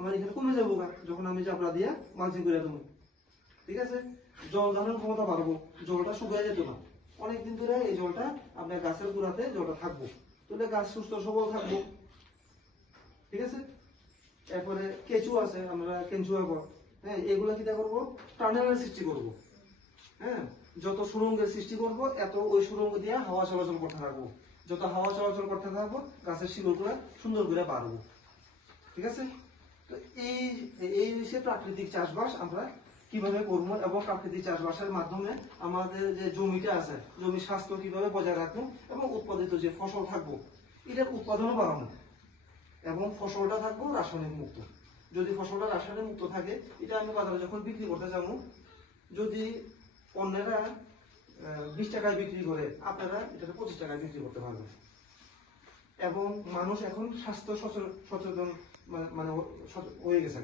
আমার এখানে কমে যাবো যখন আমি চাপড়া দিয়ে মালচিং করে দেবো। ঠিক আছে, জল ধারণ ক্ষমতা বাড়বো, জলটা শুকিয়ে যেত না। অনেকদিন ধরে এই জলটা আপনার গাছের গোড়াতে জলটা থাকবো, তাহলে গাছ সুস্থ সবল থাকবো। ঠিক আছে, এরপরে কেঁচু আছে, আমরা কেঁচুয়া কর, হ্যাঁ, এগুলো কিটা করবো, টানেলের সৃষ্টি করবো। হ্যাঁ, যত সুরঙ্গের সৃষ্টি করবো, এত ওই সুরঙ্গ দিয়ে হাওয়া চলাচল করতে থাকবো। যত হাওয়া চলাচল করতে থাকবো, গাছের শিকড়গুলো সুন্দর করে বাড়বো। ঠিক আছে, তো এই হচ্ছে প্রাকৃতিক চাষবাস আমরা কিভাবে করবো, এবং প্রাকৃতিক চাষবাসের মাধ্যমে আমাদের যে জমিটা আছে, জমির স্বাস্থ্য কিভাবে বজায় রাখবো, এবং উৎপাদিত যে ফসল থাকবো এটার উৎপাদনও বাড়ানো, এবং ফসলটা থাকবো রাসায়নিক মুক্ত। যদি ফসলটা রাসায়নিক মুক্ত থাকে, এটা আমি বাজারে যখন বিক্রি করতে যাবো, যদি অন্যেরা 20 টাকায় বিক্রি করে, আপনারা এটা 25 টাকায় বিক্রি করতে পারবেন। এবং মানুষ এখন স্বাস্থ্য সচেতন মানে হয়ে গেছে।